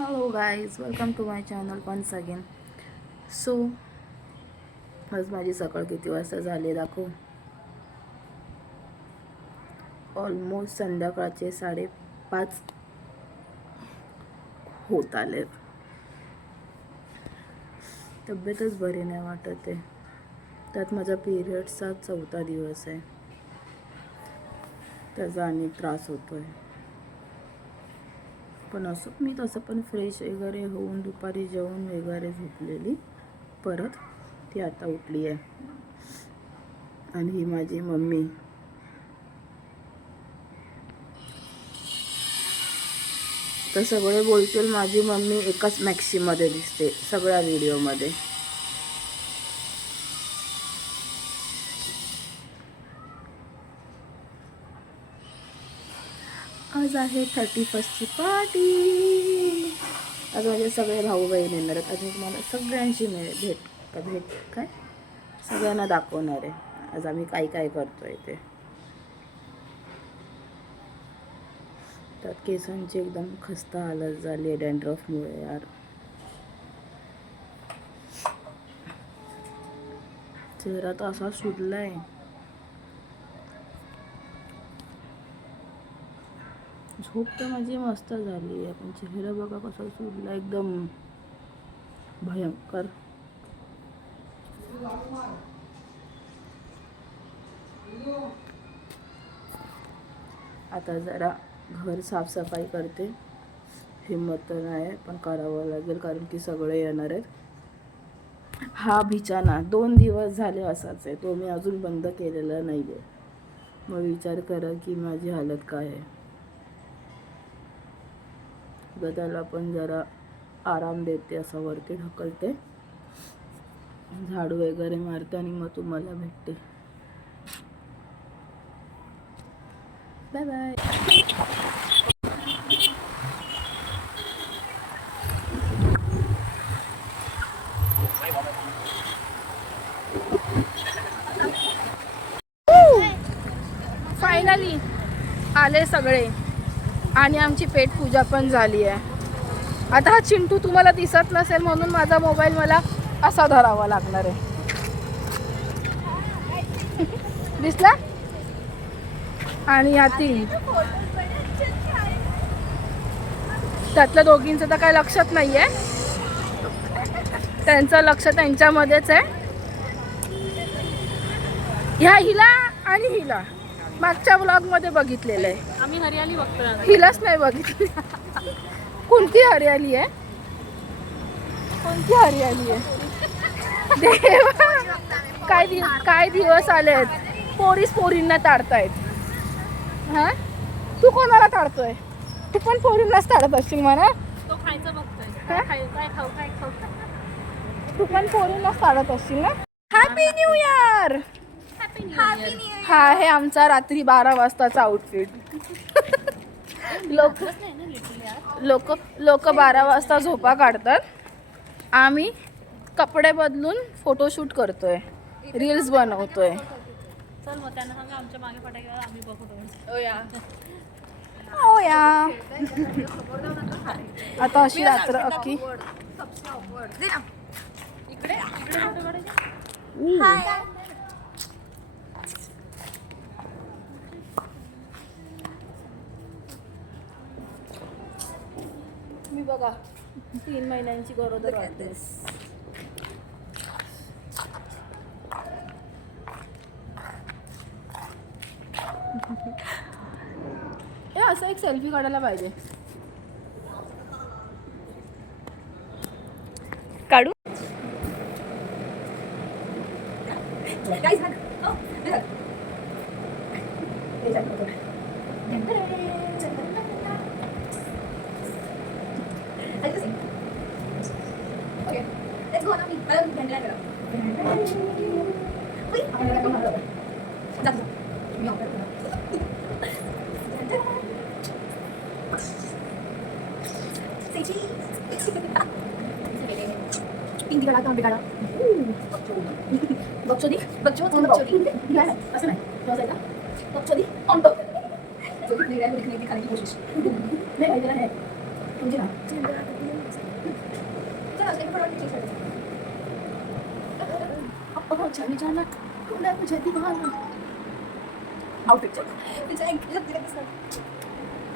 Hello guys, welcome to my channel once again. So आज माझी सकाळ किती वाजता झाली दाखवू. ऑलमोस्ट संध्याकाळचे 5:30 होत आलेत. तब्येतच बरी नाही वाटत आहे. त्यात माझा पिरियड्सचा 4था दिवस आहे. त्याचा आणि त्रास होतो आहे. पण असं मी तसं पण फ्रेश वगैरे होऊन दुपारी जेवून वगैरे झोपलेली. परत ती आता उठली आहे. आणि ही माझी मम्मी. तर सगळे बोलतील माझी मम्मी एकाच मॅक्सीमध्ये दिसते सगळ्या व्हिडिओमध्ये. आज आहे 31st पार्टी. आज माझे सगळे भाऊ बहीण येणार आहेत. आज मला सगळ्यांची भेट काय सगळ्यांना दाखवणार आहे आज आम्ही काय काय करतोय ते. त्यात केसांची एकदम खस्ता हालत झाली आहे डॅन्ड्रफमुळे यार. चेहरा तर असा सुजलाय. झोप तर माझी मस्त झाली आहे पण चेहरा बघा कसा सुजला, एकदम भयंकर. आता जरा घर साफसफाई करते. हिम्मत तर नाही पण करावं लागेल कारण की सगळे येणार आहेत. हा बिछाना 2 दिवस झाले असाच आहे. तो मी अजून बंद केलेला नाही आहे. मग विचार करा की माझी हालत काय आहे. त्याला पण जरा आराम देते, असं वरती ढकलते, झाडू वगैरे मारते आणि मग तुम्हाला भेटते. Bye bye. फायनली आले सगळे आणि आमची पेट पूजा पण झाली आहे. आता हा चिंटू तुम्हाला दिसत नसेल म्हणून माझा मोबाईल मला असा धरावा लागणार आहे. दिसला? आणि ह्या 3 त्यातल्या दोघींचं तर काही लक्षात नाही आहे. त्यांचं लक्ष त्यांच्यामध्येच आहे. ह्या हिला आणि हिला मागच्या ब्लॉगमध्ये बघितलेलं आहे. आम्ही हरियाली बघतो, हिलाच नाही बघितली. कोणती हरियाली आहे? कोणती हरियाली आहे? देवा, काय दिवस आलेत. पोरींना ताडतायत. हा, तू कोणाला ताडतोय? तू पण पोरींनाच ताडत असशील म्हणा. तो खायचं बघतोय. काय खाऊ. तू पण पोरींनाच ताडत असशील ना. Happy new year. हा आहे आमचा रात्री 12 वाजताचा आउटफिट. लोक 12 वाजता झोपा काढतात. आम्ही कपडे बदलून फोटोशूट करतोय, रील्स बनवतोय. चल मग त्यांना सांगा आमच्या मागे फटाके आम्ही बघतो. ओ या आता अशी रात्र अख्खी. इकडे मी बघा 3 महिन्यांची गरोदर वाटते. असं एक सेल्फी काढायला पाहिजे. काढू. बकचोदी असं नाही बकचोदी ऑन टॉप. खाने की कोशिश नहीं भाई, है म्हणजे ना छान छान तुला तुझ्या ती बघा आउटफिट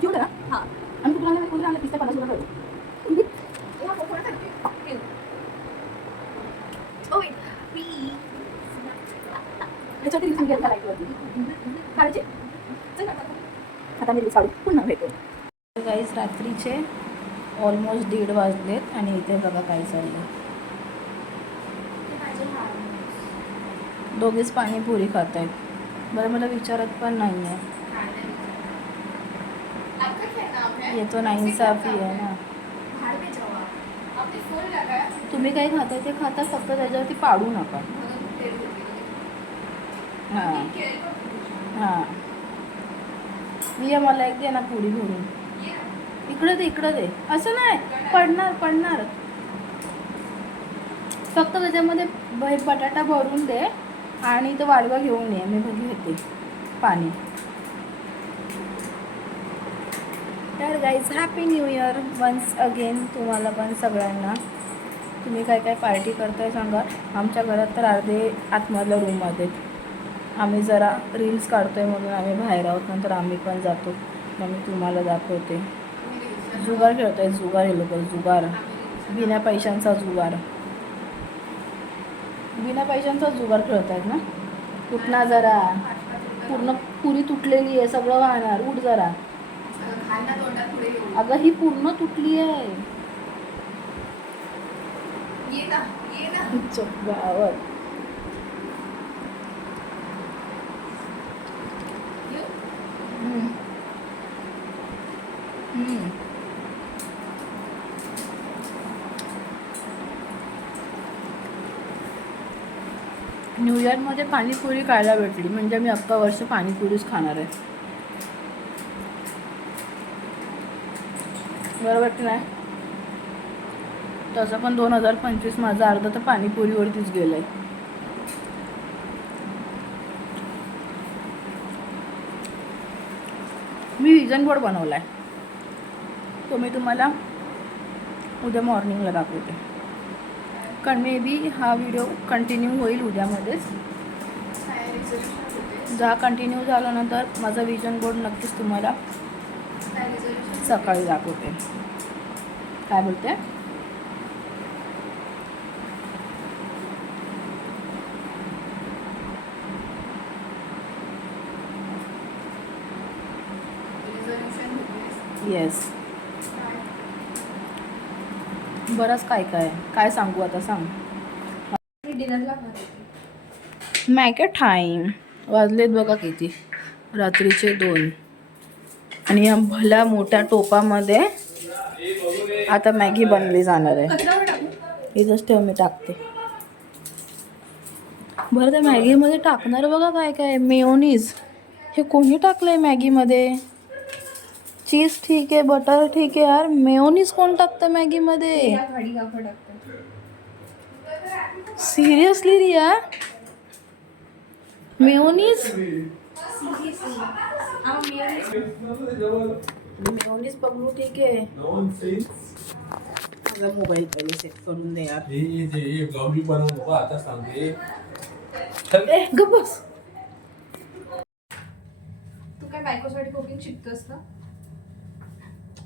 क्यूट आहे ना हां आणि तुला कोणी आणलं 30 ते 50 रुपये त्याच्यासाठी सांगायला लागली काढायचे आता मी साडी पुन्हा भेटू काहीच रात्रीचे ऑलमोस्ट 1:30 वाजलेत आणि इथे बघा काय चाललं दोघेच पाणीपुरी खात आहेत बरं मला विचारत पण नाही आहे ये तो नाइंसाफी आहे ना तुम्ही काही खाताय ते खाता फक्त त्याच्यावरती पाडू नका हां हां ये मला एक दे ना पुडी भरून इकडं दे असं नाही पडणार फक्त त्याच्यामध्ये बटाटा भरून दे आणि तो वाडवा घेऊन ये मी घेते पाणी तर guys happy new year once again तुम्हाला पण सगळ्यांना तुम्ही काय काय पार्टी करताय सांगा आमच्या घरात तर अर्धे आतमधल्या रूममध्ये आम्ही जरा रील्स काढतोय म्हणून आम्ही बाहेर आहोत नंतर आम्ही पण जातो मग मी तुम्हाला दाखवते जुगार खेळतोय जुगार हे लोक जुगार बिना पैशांचा जुगार जुगार खेळत आहेत ना उठना जरा पूर्ण पुरी तुटलेली आहे सगळं वाहणार उठ जरा अगं ही पूर्ण तुटली आहे गावात न्यू इयरमध्ये पाणीपुरी खायला भेटली म्हणजे मी अख्खा वर्ष पाणीपुरीच खाणार आहे बरोबर की नाही तसं पण 2025 माझा अर्धा तर पाणीपुरीवरतीच गेलं आहे मी विजन बोर्ड बनवला आहे तो मी तुम्हाला उद्या मॉर्निंगला दाखवते कारण मे बी हा व्हिडिओ कंटिन्यू होईल उद्यामध्येच जा कंटिन्यू झाला नंतर माझा विजन बोर्ड नक्कीच तुम्हाला सकाळी दाखवते काय बोलते येस बरंच काय सांगू आता सांग मॅगे टाईम वाजलेत बघा किती रात्रीचे 2 आणि या भल्या मोठ्या टोपामध्ये आता मॅगी बनली जाणार आहे इथंच ठेव मी टाकते बरं त्या मॅगीमध्ये टाकणार बघा काय मेयोनीज हे कोणी टाकलंय मॅगीमध्ये चीज ठीक आहे बटर ठीक आहे यार मेयोनीज कोण टाकतं मॅगीमध्ये सिरियसली रिया मेयोनीज मेयोनीज पगलू ठीक आहे मोबाईल पहिले सेट करून दे यार आता सांगते गप्प बस तू काय बायकोसाठी कुकिंग शिकतोस का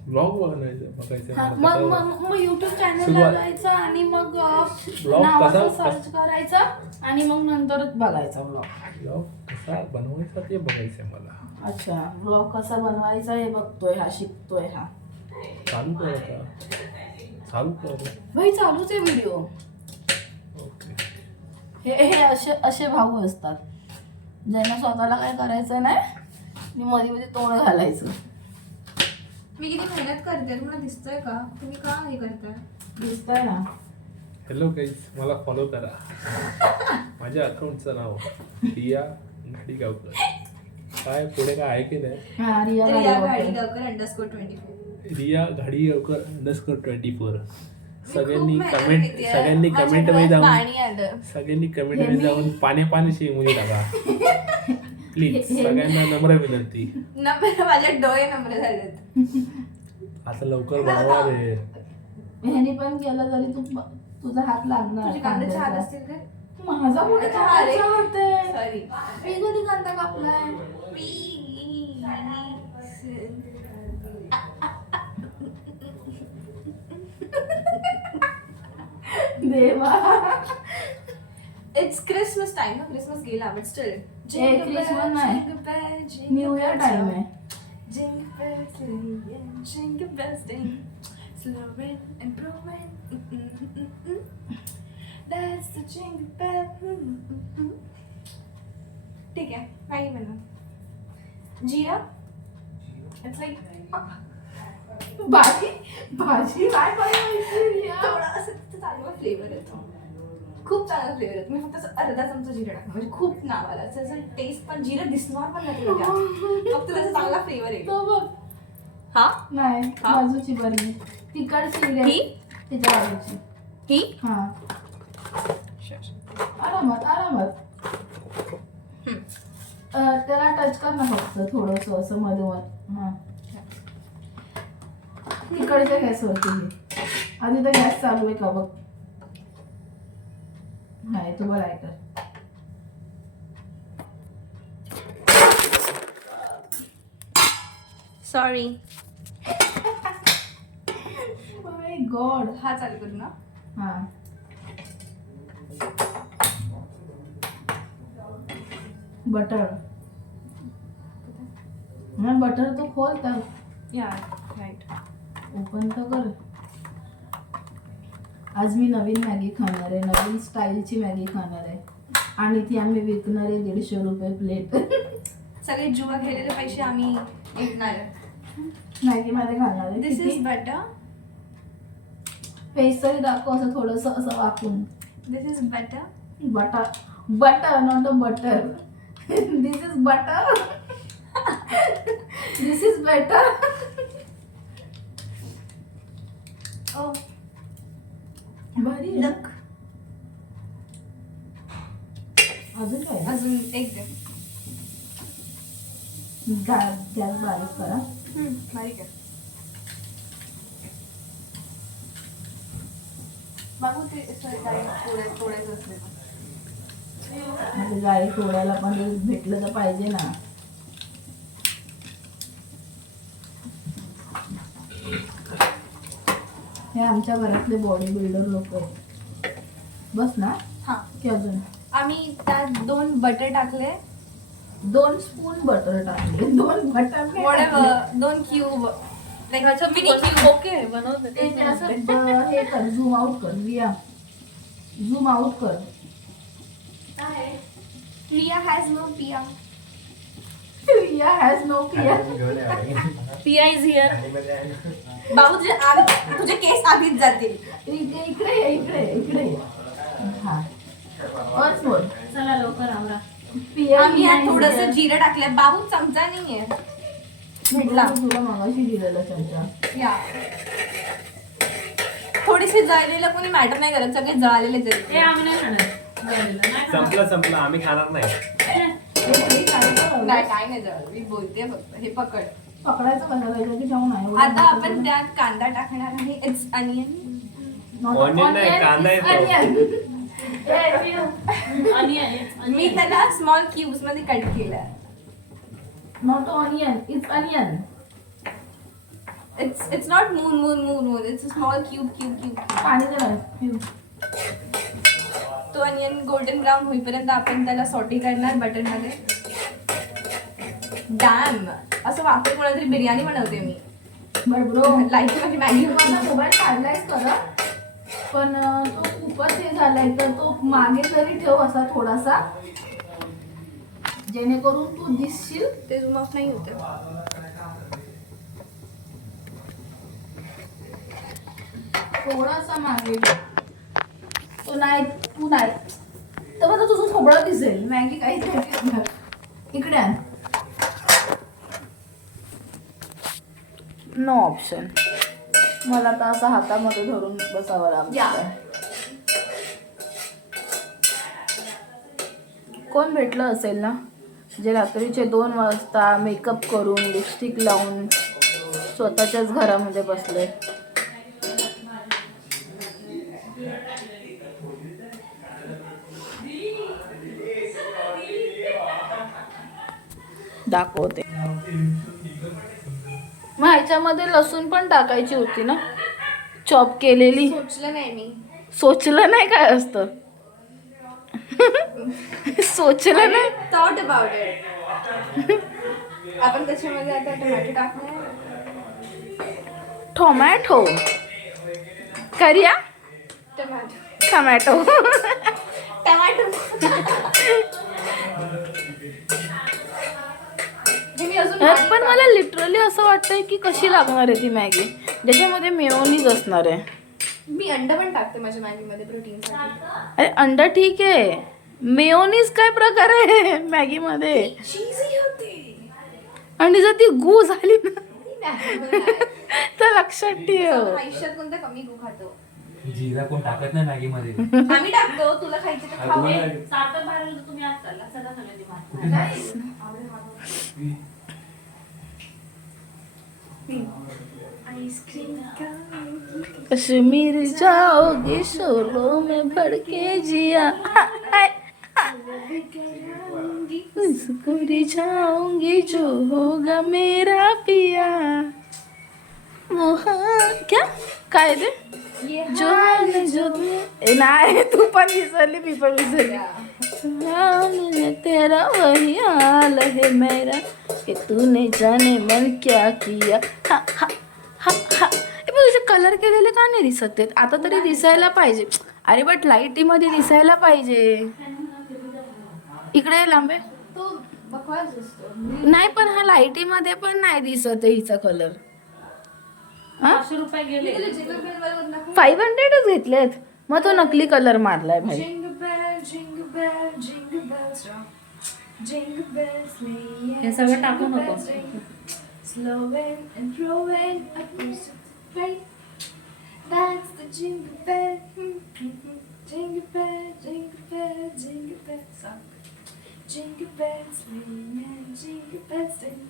ब्लॉग बघायचं मग युट्यूब चॅनल लावायचा आणि मग नावाचं सर्च करायचं आणि मग नंतरच बघायचा ब्लॉग कसा बनवायचा ते बघायचंय मला अच्छा ब्लॉग कसा बनवायचा हे बघतोय हा शिकतोय हा चालू कर भाई चालूच आहे व्हिडिओ ओके हे असे भाऊ असतात ज्यांना स्वतःला काय करायचं नाही मी मध्ये तोंड घालायचं मी किती मेहनत करते तुम्हाला दिसतंय का तुम्ही का हे करताय दिसतंय ना हॅलो गाईज मला फॉलो करा माझ्या अकाउंटचं नाव रिया घाडीगावकर काय पुढे काय आहे की नाही हा रिया गाडीगावकर _24 रिया घाडीगावकर _24 सगळ्यांनी कमेंटमध्ये जाऊन पाण्याशी मुली टाका प्लीज सगळ्यांना नम्र विनंती माझ्या डोळे नम्र झालेत असं लवकर बनवा रे. ह्यानी पण केलं तरी तुझा हात लागणार. तुझे कांद्याचे हात असतील का? माझा कुठे कांद्याचा हात आहे? सॉरी. मी कधी कांदा कापलाय? देवा. इट्स क्रिसमस टाइम ना. क्रिसमस गेला बट स्टिल. क्रिसमस नाही. न्यू इयर टाइम आहे. Jingle bells ringing, jingle bells ding, slowing and growing. That's the jingle bell. ठीक है, मॅगी बनव. जीरा. It's like भाजी काय बनवायची यार? थोडा असं तिथं चांगला फ्लेवर येतो. खूप चांगला फ्लेवर येतो. मी फक्त असं अर्धा चमचा जिरा टाकला म्हणजे खूप नाव आला. त्याचा टेस्ट पण जिरा दिसणार पण नाही तुला त्यात. फक्त त्याचा चांगला फ्लेवर येईल. तो बघ. हा नाही हा? बाजूची बरणी तिकडची ही? तिच्या बाजूची. ही हा आरामात त्याला टच कर ना फक्त थोडस असं मधोमध. हा तिकडच्या गॅसवरती घे. आधी तर गॅस चालू आहे का बघ. हा तो बरं आहे तर. सॉरी. माय गॉड. हा चालू करू ना. हा बटर. हाँ बटर तो खोल तर. या राईट. ओपन तर कर. आज मी नवीन मॅगी खाणार आहे. नवीन स्टाईलची मॅगी खाणार आहे आणि ती आम्ही विकणार आहे 150 रुपये प्लेट. सगळे जुवा गेलेले पैसे आम्ही विकणार आहे. मॅगी मध्ये घालणार आहे. दिस इज बटर. फेस तरी दाखव असं थोडंसं असं वाकून. This is butter. Butter not a butter. This is butter. This is better. ओ भारी आहे. लक. अजून काय अजून एक दे. गॅस बारीक करा. बारीक आहे. बाबू ते थोडेच असले म्हणजे गाई तोडायला पण भेटलं तर पाहिजे ना. हे आमच्या घरातले बॉडी बिल्डर लोक आहेत. बस ना. हा. की अजून आम्ही त्यात 2 बटर टाकले. 2 स्पून बटर टाकले. 2 butter whatever 2 cube like mini cube. Okay बनवते ते असं हे कर. झूम आउट कर रिया. झूम आउट कर. प्रिया हॅज नो पिया. रिया हॅज नो पिया. पिया इज हिअर. बाबू तुझे केस आधीच जातील. इकडे ये. हा once more. चला लवकर आवरा. पिया आम्ही यात थोडंसं जिरं टाकलंय. बाबू चमचा नाहीये भेटला. तुला मगाशी दिलेला चमचा. या थोडीशी जळलेलं कोणी मॅटर नाही करत. सगळे जळालेले हे आम्ही नाही खाणार. जळलेलं नाही खाणार. संपलं आम्ही खाणार नाही. नाही काय नाही जळलं. मी बोलते फक्त. हे पकड. पकडायचं कसं पाहिजे की ठेवून आहे. आता आपण त्यात कांदा टाकणार आहे. It's onion. Onion नाही, कांदा येतो. मी त्याला स्मॉल क्यूब्स मध्ये कट केलं. Not onion. It's onion. It's not moon. It's a small cube. पाणी जरा पिऊ. तो अनियन गोल्डन ब्राऊन होईपर्यंत आपण त्याला सॉटी करणार बटर मध्ये. डॅम असं वापर कोणातरी बिर्याणी बनवते मी. बडबडो. लाईक माझी मॅगी. माझा मोबाईल काढलायच खरं पण तो खूपच हे झालाय तर तो मागे तरी ठेव असा थोडासा जेणेकरून तू दिसशील. ते झूम ऑफ नाही होते. थोडासा मागे तो नाही. तू नाही तर मग तुझं थोबडं दिसेल. मॅगी काहीच नाही दिसणार. इकडे आण. No option. मला तर असं हातामध्ये धरून बसावं लागतं. कोण भेटलं असेल ना जे रात्रीचे 2 वाजता मेकअप करून लिपस्टिक लावून स्वतःच्याच घरामध्ये बसलोय. दाखवते. मग ह्याच्यामध्ये लसूण पण टाकायची होती ना, चॉप केलेली. सोचलं नाही मी. सोचलं नाही काय असतं. सोचलं नाही. Thought about it. आपण त्याच्यामध्ये आता टोमॅटो टाकणार. टोमॅटो करूया. टोमॅटो टोमॅटो टोमॅटो हे मी अजून पण मला लिटरली असं वाटतंय की कशी लागणार आहे ती मॅगी ज्याच्यामध्ये मेयोनीज असणार आहे. मी अंड पण टाकते माझ्या मॅगीमध्ये प्रोटीनसाठी. अरे अंडा ठीक आहे, मेयोनीज काय प्रकार आहे मॅगी मध्ये. चीजी होते. आणि जर ती गू झाली ना नाही. तर लक्षात ठेव. आयुष्यात कोणता कमी गो खातो. जिरा कोण टाकत नाही मॅगी मध्ये. आम्ही टाकतो. तुला खायचे तर खाऊ. सार्थक बाहेर गेलो, तुम्ही आज चालला चला सगळ्यांनी बाहेर. आईस्क्रीम कश्मीर जाओगे शोलों में भड़के जिया उसको रिझाऊंगी जो होगा मेरा पिया वो क्या काय ते जो है जो नाही तू पण विसरली मी पण विसरली. तेरा वही हाल है मेरा कि तूने जाने मन क्या किया. हा हा हा हा. पण तुझे कलर केलेले का नाही दिसत आहेत आता तरी दिसायला पाहिजे. अरे बट लाईटीमध्ये दिसायला पाहिजे. इकडे लांबे तो बकवास असतो. नाही पण हा लाईटीमध्ये पण नाही दिसत आहे हिचा कलर. 500 रुपये गेले. तुला जिंगल बेल वाला दाखव. 500च घेतलेत. मग तो नकली कलर मारलाय भाई. Jingle bell, jingle bells rock. Jingle bells ring. हे सगळं टाकू नको. Slowing and throwing a piece of plate. That's the jingle bell. Jingle bell, jingle bell, jingle bell song. Jingle bells ring and jingle bells sing.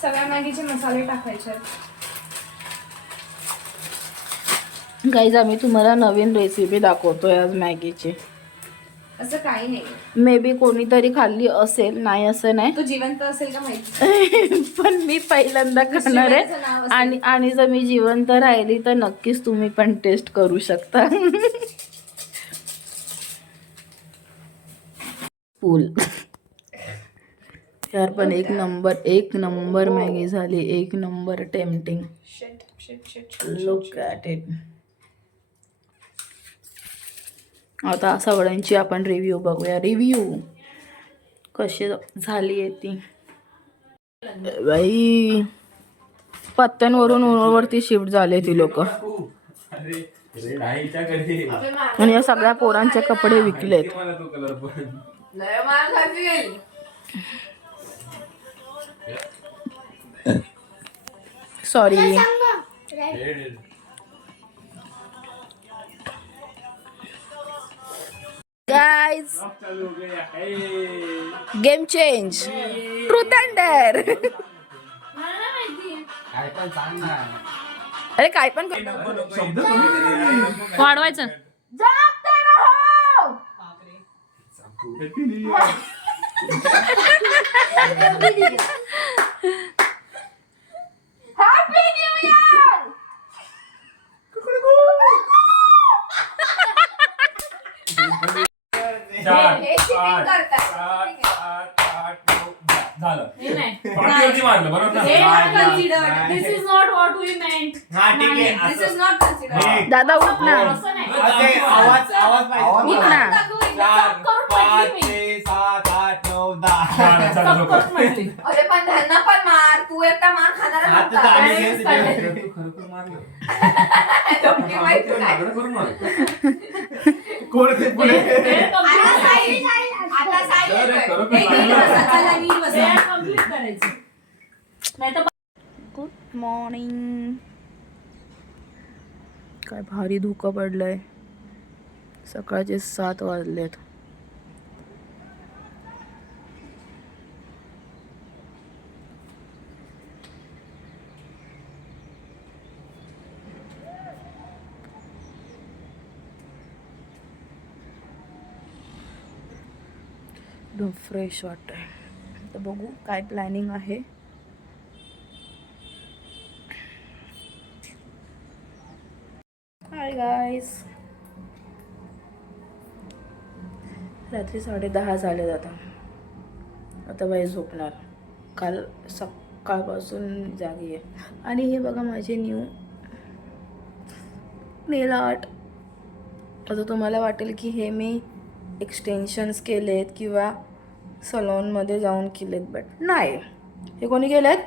सगळ्या मॅगीचे मसाले टाकायचे. Guys आम्ही तुम्हाला नवीन recipe दाखवतोय आज मॅगीची. असं काही नाही. मे बी कोणीतरी खाल्ली असेल, नाही असं नाही. तो जिवंत असेल का माहिती. पण मी पहिल्यांदा करणार त्याचं नाव आहे. असेल. आणि आणि जर मी जिवंत राहिली तर नक्कीच तुम्ही पण टेस्ट करू शकता. फुल यार पण एक नंबर मॅगी झाली. एक number tempting. Look at it. आता सगळ्यांची आपण रिव्ह्यू बघूया. रिव्ह्यू कशी झाली आहे ती. बाई पत्त्यांवरून वरती शिफ्ट झाले ती लोक. आणि या सगळ्या पोरांचे कपडे विकलेत. Sorry. Guys game change. Truth and dare. अरे काय पण वाढवायचं. जागते रहो. Happy new year. हे नाही. This is not what we meant. This is not considered. दादा उठ ना. असं नाही. उठ ना. चक्करच म्हटली. अरे पण त्यांना पण मार. तू एकटा मार खाणार हे complete करायचं. नाहीतर गुड मॉर्निंग. काय भारी धुकं पडलंय. सकाळचे 7 वाजलेत. एकदम फ्रेश वाटतंय. तर बघू काय प्लॅनिंग आहे. हाय गाईज, रात्री 10:30 झाले. आता बाई झोपणार. काल सकाळपासून जागी आहे. आणि हे बघा माझे न्यू नेल आर्ट. आता तुम्हाला वाटेल की हे मी एक्सटेन्शन्स केलेत किंवा सलॉनमध्ये जाऊन केलेत, बट नाही. हे कोणी केलेत?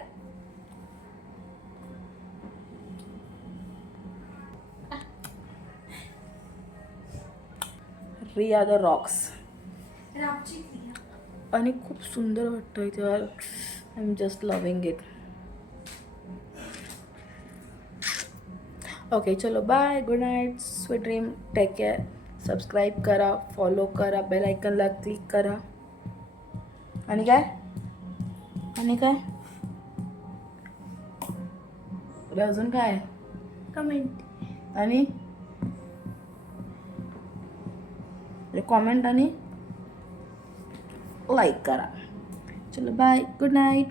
Riya the Roxx. रामची क्रिया. आणि खूप सुंदर वाटतं इथे. I am just loving it. Okay चलो bye, good night, sweet dream, take care. Subscribe करा, फॉलो करा, बेल आयकनला क्लिक करा. आणि काय अजून काय? कमेंट आणि कॉमेंट आणि लाईक करा. चलो बाय, गुड नाईट.